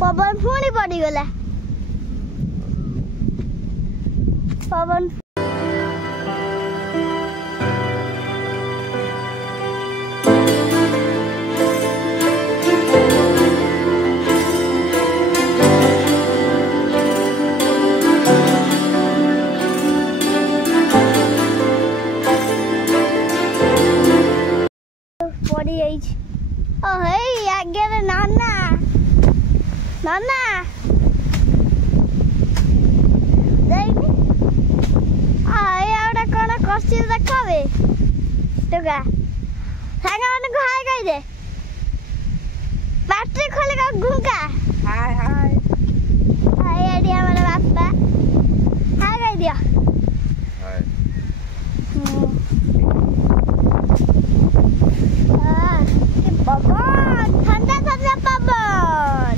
पवन पुणी पड़गला पवन पड़ी आगे नाना नाना कौन कर देखे टुका साग मान को हाय कही दे बैटरी खोल घुंका हाय हाय हाय आड़ी हमारा बापा हाय कही दिया हाय पवन ठंडा ठंडा पवन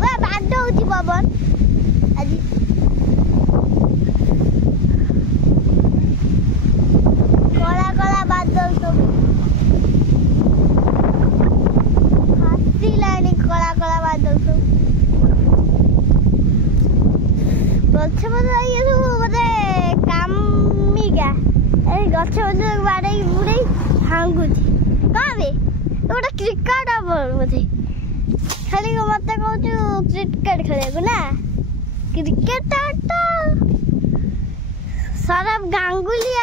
वो बांध होची पवन आज कला कला बादल सब हाथी लाइनी कला कला बादल सब गछ बदला ये सब मते कामिका ए गछ बदला बाडे बुडे भांगुची काबे गोटे क्रिकेट बोधे खाली मत कहूँ क्रिकेट खेल ना क्रिकेट सौरभ गांगुली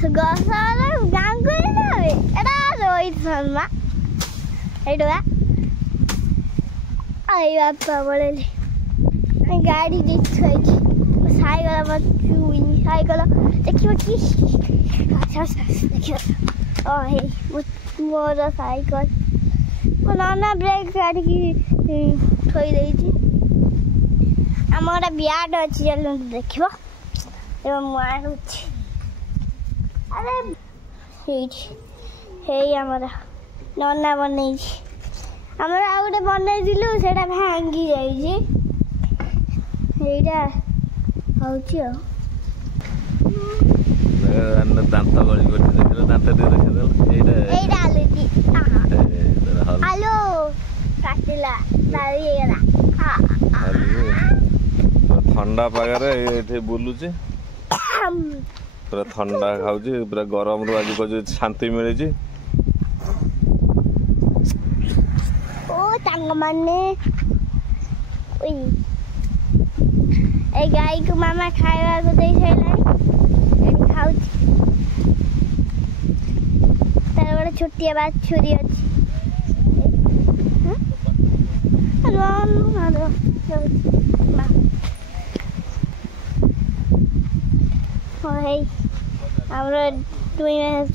सौरभ गांगुली ना रोहित शर्मा एटा आई बापा बोले गाड़ी साइकल साइकल देखिए कि मोर साइकल मो नाना ब्रेक गाड़ी की थोई देछि आम गोटे ब्याड अच्छी चल देख अरे आमर नना बन आमर आ गए बनइलु से भांगी जाइटा हूँ दांत गली दांत हेलो काटिला ठंडा पागे बुलुची पूरा ठंडा खाऊची पूरा गरम रू आज को शांति मिले ओ तंग माने ए गाय को मामा खावा को दे खाऊ तार बड़े छोटिया बात छुरी अच्छी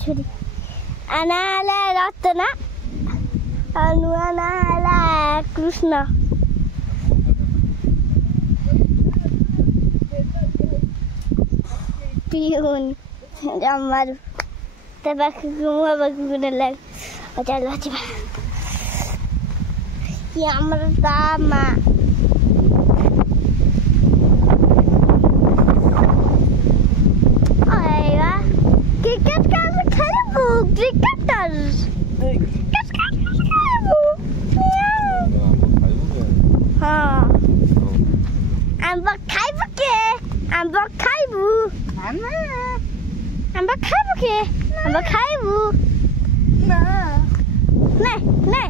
छुरी आना रतना नुआ ना कृष्ण पियून जमारू लग चलो ये हमारा दामा आएगा क्रिकेट खेलबू क्रिकेटर हाँ आंबा खाइबू के आंबा खाइबू आंबा खाइबू के आंबा खाइबू ना ने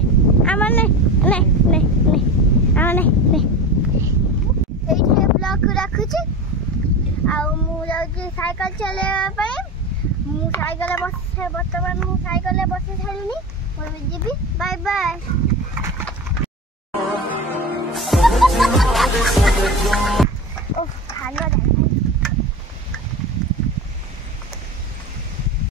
आमा ने आमा ने एठी ब्लॉक रखुची आ मु जाउची साइकिल चलेबा पई मु साइकिल बसे बर्तमान मु साइकिल बसे छाड़िनी मोर जीबी बाय बाय।